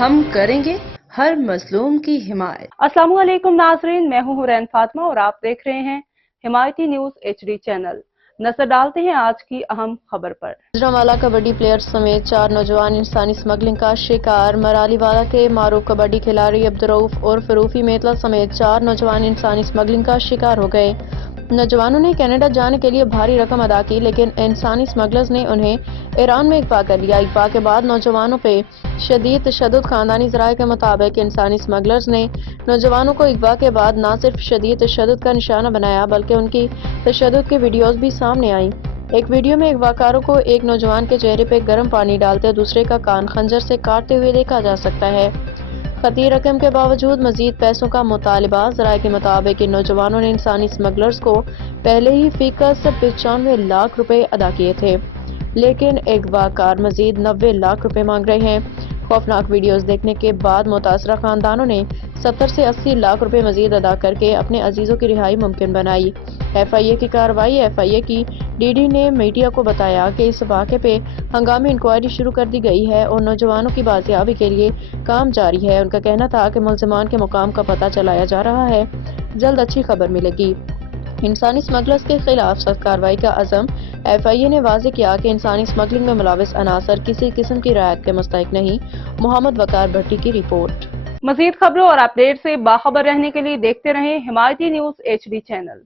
ہم کریں گے ہر مظلوم کی حمایت۔ السلام علیکم ناظرین، میں ہوں حورین فاطمہ اور آپ دیکھ رہے ہیں حمایتی نیوز HD چینل۔ نظر ڈالتے ہیں آج کی اہم خبر پر۔ گوجرانوالہ کبڈی پلیئر سمیت 4 نوجوان انسانی اسمگلنگ کا شکار۔ مرالی والا کے معروف کبڈی کھلاڑی عبدالرؤف اور فروفی میتلا سمیت 4 نوجوان انسانی اسمگلنگ کا شکار ہو گئے۔ نوجوانوں نے کینیڈا جانے کے لیے بھاری رقم ادا کی، لیکن انسانی اسمگلرز نے انہیں ایران میں اغوا کر لیا۔ اغوا کے بعد نوجوانوں پہ شدید تشدد۔ خاندانی ذرائع کے مطابق انسانی اسمگلرز نے نوجوانوں کو اغوا کے بعد نہ صرف شدید تشدد کا نشانہ بنایا بلکہ ان کی تشدد کی ویڈیوز بھی سامنے آئیں۔ ایک ویڈیو میں اغوا کاروں کو ایک نوجوان کے چہرے پہ گرم پانی ڈالتے دوسرے کا کان خنجر سے کاٹتے ہوئے دیکھا جا سکتا ہے۔ خطیر رقم کے باوجود مزید پیسوں کا مطالبہ۔ ذرائع کے مطابق ان نوجوانوں نے انسانی اسمگلرز کو پہلے ہی فی کس 95 لاکھ روپے ادا کیے تھے، لیکن اغوا کار مزید 90 لاکھ روپے مانگ رہے ہیں۔ خوفناک ویڈیوز دیکھنے کے بعد متاثرہ خاندانوں نے 70 سے 80 لاکھ روپے مزید ادا کر کے اپنے عزیزوں کی رہائی ممکن بنائی۔ FIA کی کارروائی۔ FIA کی DD نے میڈیا کو بتایا کہ اس واقعے پہ ہنگامی انکوائری شروع کر دی گئی ہے اور نوجوانوں کی بازیابی کے لیے کام جاری ہے۔ ان کا کہنا تھا کہ ملزمان کے مقام کا پتہ چلایا جا رہا ہے، جلد اچھی خبر ملے گی۔ انسانی اسمگلرز کے خلاف سخت کارروائی کا عزم۔ FIA نے واضح کیا کہ انسانی اسمگلنگ میں ملوث عناصر کسی قسم کی رعایت کے مستحق نہیں۔ محمد وقار بھٹی کی رپورٹ۔ مزید خبروں اور اپڈیٹ سے باخبر رہنے کے لیے دیکھتے رہیں حمایتی نیوز HD چینل۔